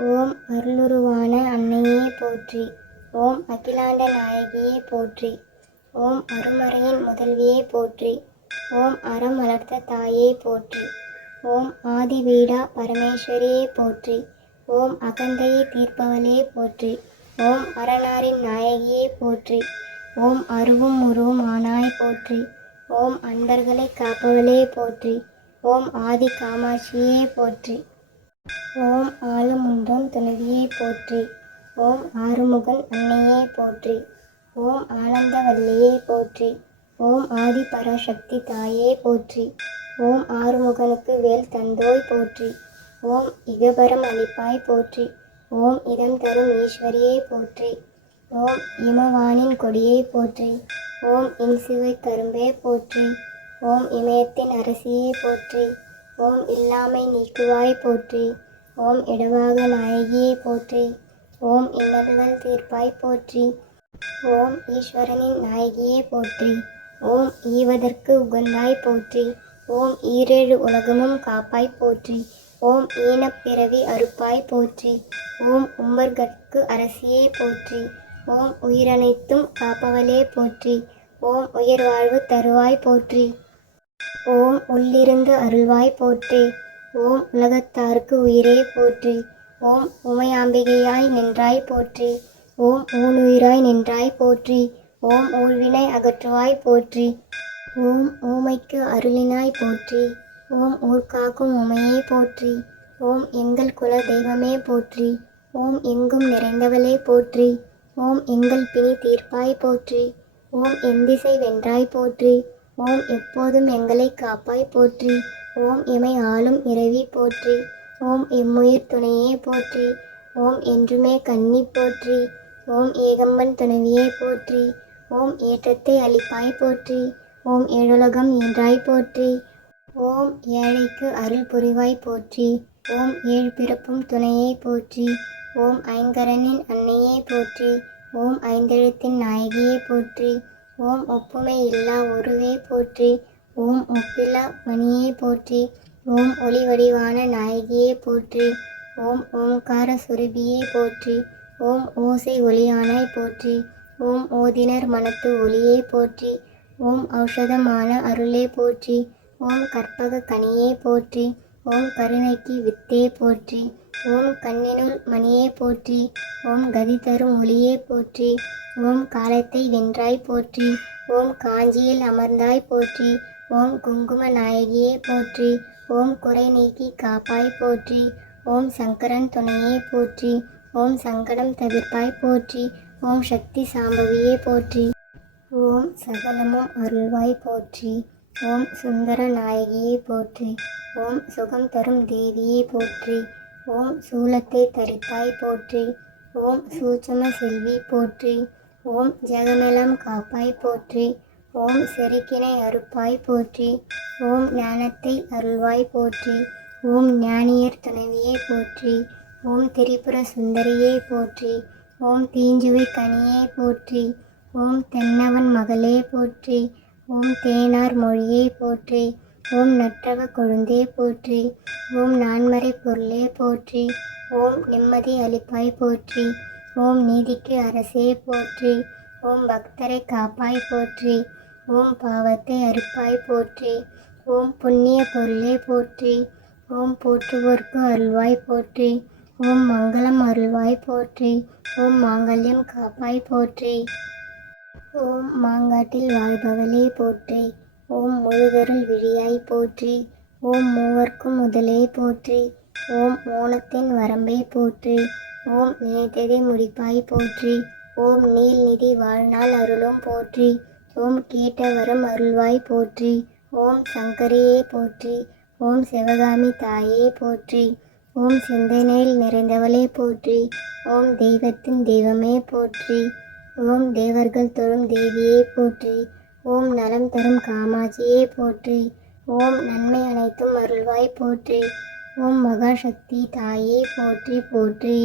ஓம் அருளுருவான அன்னையே போற்றி. ஓம் அகிலாண்ட நாயகியே போற்றி. ஓம் அருமறையின் முதல்வியே போற்றி. ஓம் அறம் வளர்த்த தாயே போற்றி. ஓம் ஆதிபீடா பரமேஸ்வரியே போற்றி. ஓம் அகந்தையை தீர்ப்பவளே போற்றி. ஓம் அரணாரின் நாயகியே போற்றி. ஓம் அருவும் உருவும் ஆனாய் போற்றி. ஓம் அன்பர்களை காப்பவளே போற்றி. ஓம் ஆதி காமாட்சியே போற்றி. ஓம் ஆலமுந்தோன் துணைவியே போற்றி. ஓம் ஆறுமுகன் அன்னையே போற்றி. ஓம் ஆனந்தவல்லியே போற்றி. ஓம் ஆதி பராசக்தி தாயே போற்றி. ஓம் ஆறுமுகனுக்கு வேல் தந்தோய் போற்றி. ஓம் இகபரம் அளிப்பாய் போற்றி. ஓம் இதம் தரும் ஈஸ்வரியே போற்றி. ஓம் இமவானின் கொடியே போற்றி. ஓம் இன்சிவை கரும்பே போற்றி. ஓம் இமயத்தின் அரசியே போற்றி. ஓம் இல்லாமை நீக்குவாய் போற்றி. ஓம் இடவாக நாயகியே போற்றி. ஓம் இன்னல்கள் தீர்ப்பாய் போற்றி. ஓம் ஈஸ்வரனின் நாயகியே போற்றி. ஓம் ஈவதற்கு உகந்தாய் போற்றி. ஓம் ஈரேழு உலகமும் காப்பாய் போற்றி. ஓம் ஈனப்பிறவி அறுப்பாய் போற்றி. ஓம் உம்பர்கட்கு அரசியே போற்றி. ஓம் உயிரனைத்தும் காப்பவளே போற்றி. ஓம் உயர் வாழ்வு தருவாய் போற்றி. ஓம் உள்ளிருந்து அருள்வாய் போற்றி. ஓம் உலகத்தாருக்கு உயிரே போற்றி. ஓம் உமையாம்பிகையாய் நின்றாய் போற்றி. ஓம் ஊனுயிராய் நின்றாய் போற்றி. ஓம் ஊழ்வினை அகற்றுவாய் போற்றி. ஓம் ஊமைக்கு அருளினாய் போற்றி. ஓம் ஊர்காக்கும் உமையே போற்றி. ஓம் எங்கள் குல தெய்வமே போற்றி. ஓம் எங்கும் நிறைந்தவளே போற்றி. ஓம் எங்கள் பிணி தீர்ப்பாய் போற்றி. ஓம் எந்திசை வென்றாய் போற்றி. ஓம் எப்போதும் எங்களை காப்பாய் போற்றி. ஓம் எமை ஆளும் இறைவி போற்றி. ஓம் எம்முயிர் துணையே போற்றி. ஓம் என்றுமே கன்னி போற்றி. ஓம் ஏகம்பன் துணைவியே போற்றி. ஓம் ஏற்றத்தை அளிப்பாய் போற்றி. ஓம் ஏழுலகம் ஈன்றாய் போற்றி. ஓம் ஏழைக்கு அருள் புரிவாய் போற்றி. ஓம் ஏழு பிறப்பும் துணையே போற்றி. ஓம் ஐங்கரனின் அன்னையே போற்றி. ஓம் ஐந்தெழுத்தின் நாயகியே போற்றி. ஓம் ஒப்புமை இல்லா உருவே போற்றி. ஓம் ஒப்பில்லா மணியே போற்றி. ஓம் ஒளி வடிவான நாயகியே போற்றி. ஓம் ஓம்கார சுரபியே போற்றி. ஓம் ஓசை ஒளியானாய் போற்றி. ஓம் ஓதினர் மனத்து ஒளியே போற்றி. ஓம் ஔஷதமான அருளே போற்றி. ஓம் கற்பக கனியே போற்றி. ஓம் கருணைக்கு வித்தே போற்றி. ஓம் கண்ணினுள் மணியே போற்றி. ஓம் கதி தரும் ஒளியே போற்றி. ஓம் காலத்தை வென்றாய் போற்றி. ஓம் காஞ்சியில் அமர்ந்தாய் போற்றி. ஓம் குங்கும நாயகியே போற்றி. ஓம் குறை நீக்கி காப்பாய் போற்றி. ஓம் சங்கரன் துணையே போற்றி. ஓம் சங்கடம் தவிர்ப்பாய் போற்றி. ஓம் சக்தி சாம்பவியே போற்றி. ஓம் சகலமும் அருள்வாய் போற்றி. ஓம் சுந்தர நாயகியே போற்றி. ஓம் சுகம் தரும் தேவியே போற்றி. ஓம் சூலத்தை தரித்தாய் போற்றி. ஓம் சூட்சும செல்வி போற்றி. ஓம் ஜெகமெல்லாம் காப்பாய் போற்றி. ஓம் செருக்கினை அறுப்பாய் போற்றி. ஓம் ஞானத்தை அருள்வாய் போற்றி. ஓம் ஞானியர் துணைவியே போற்றி. ஓம் திரிபுர சுந்தரியே போற்றி. ஓம் தீஞ்சுவை கனியே போற்றி. ஓம் தென்னவன் மகளே போற்றி. ஓம் தேனார் மொழியே போற்றி. ஓம் நற்றவ கொழுந்தே போற்றி. ஓம் நான்மறை பொருளே போற்றி. ஓம் நிம்மதி அளிப்பாய் போற்றி. ஓம் நீதிக்கு அரசே போற்றி. ஓம் பக்தரை காப்பாய் போற்றி. ஓம் பாவத்தை அறுப்பாய் போற்றி. ஓம் புண்ணிய பொருளே போற்றி. ஓம் போற்றுவோர்க்கு அருள்வாய் போற்றி. ஓம் மங்களம் அருள்வாய் போற்றி. ஓம் மாங்கல்யம் காப்பாய் போற்றி. ஓம் மாங்காட்டில் வாழ்பவளே போற்றி. ஓம் முழுதருள் விழியாய் போற்றி. ஓம் மூவர்க்கும் முதலே போற்றி. ஓம் மோனத்தின் வரம்பே போற்றி. ஓம் நினைத்ததை முடிப்பாய் போற்றி. ஓம் நீல் நிதி வாழ்நாள் அருளும் போற்றி. ஓம் கேட்ட வரம் அருள்வாய் போற்றி. ஓம் சங்கரியே போற்றி. ஓம் சிவகாமி தாயே போற்றி. ஓம் சிந்தனையில் நிறைந்தவளே போற்றி. ஓம் தெய்வத்தின் தெய்வமே போற்றி. ஓம் தேவர்கள் தொழும் தேவியே போற்றி. ஓம் நலம் தரும் காமாட்சியே போற்றி. ஓம் நன்மை அனைத்தும் அருள்வாய் போற்றி. ஓம் மகாசக்தி தாயே போற்றி போற்றி.